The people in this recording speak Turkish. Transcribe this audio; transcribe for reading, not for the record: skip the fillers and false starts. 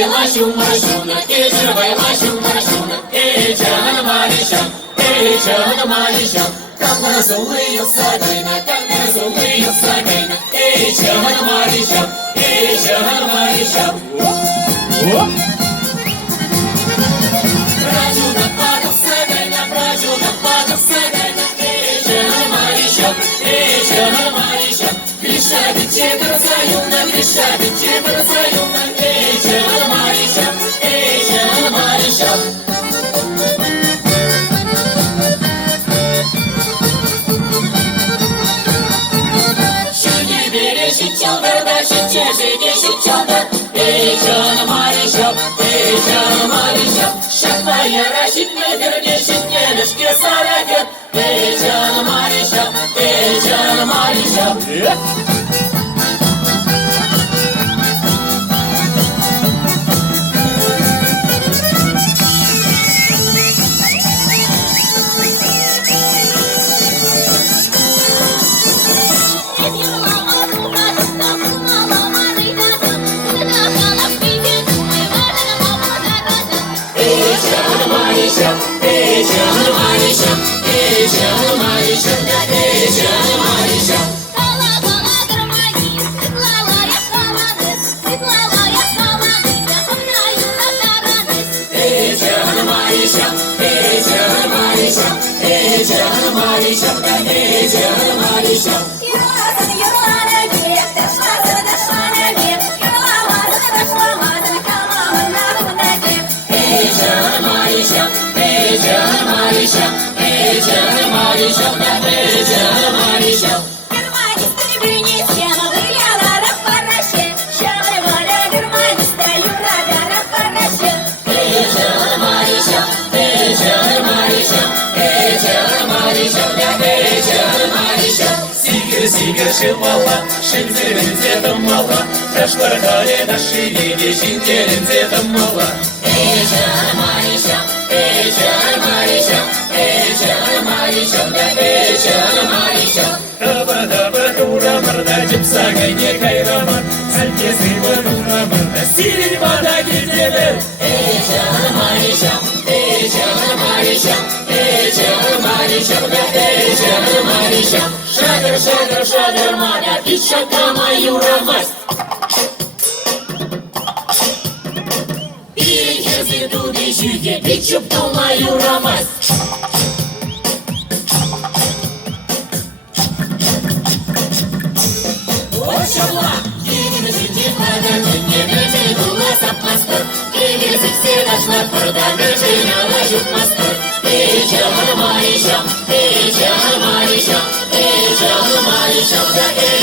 baylaşım marşımla, gece baylaşım marşımla. Ey canım Alişan, ey canım Alişan. Kanlara soluyorsa kayna, kanlara soluyorsa kayna. Ey canım Alişan, ey canım Alişan. Prajuna padavsa kayna, prajuna padavsa kayna. Ey canım Alişan, ey canım Alişan. Krishna biche barasayuna, Krishna biche barasayuna. Ey canım Alişan, ey canım Alişan. Ey canım Alişan, ey canım Alişan. Şakmaya şitmedir, geçitmemiş ki sarakır. Ey canım Alişan, ey canım Alişan. Ey canım Alişan, ey canım Alişan, ey canım Alişan. Kala kaladır mayı, sıklala yakalanız, sıklala yakalanız, yakına yurttaşlarınız. Ey canım Alişan, ey canım Alişan, ey canım Alişan, ey canım Alişan. Yürülasın yürülanır, taşlasın taşlanır, yürülamazsın taşlamazsın, kalmamın narımındır. Ey canım Alişan, ey canım Alişan, ey canım Alişan, ey canım Alişan. Германисты принесем, выляла параши, шалы воля германисты, юрагара параши. Ey canım Alişan, ey canım Alişan, ey canım Alişan, ey canım Alişan. Сигер, сигер, шивала, шинзеринзе дамала, ташлар хали наши лиги, шинзеринзе дамала. Ey canım Alişan, ey canım Alişan, ey canım Alişan, ey canım Alişan. Daba daba duramırda cipsa gayne kayramar, herkesi duramırda silvada gidilir. Ey canım Alişan, ey canım Alişan, ey canım Alişan, ey canım Alişan. Şadır şadır şadır mada, hiç şakama yuramaz. Bir kez dudu şüge, bir çuptuma yuramaz. Oşallah, yenimizin cihadan, yenimizin kula sapmazdır. Gelirsin sevdaşlar, buradan geçin alışıkmazdır. Ey canım Alişan, ey canım Alişan, ey canım Alişan, ey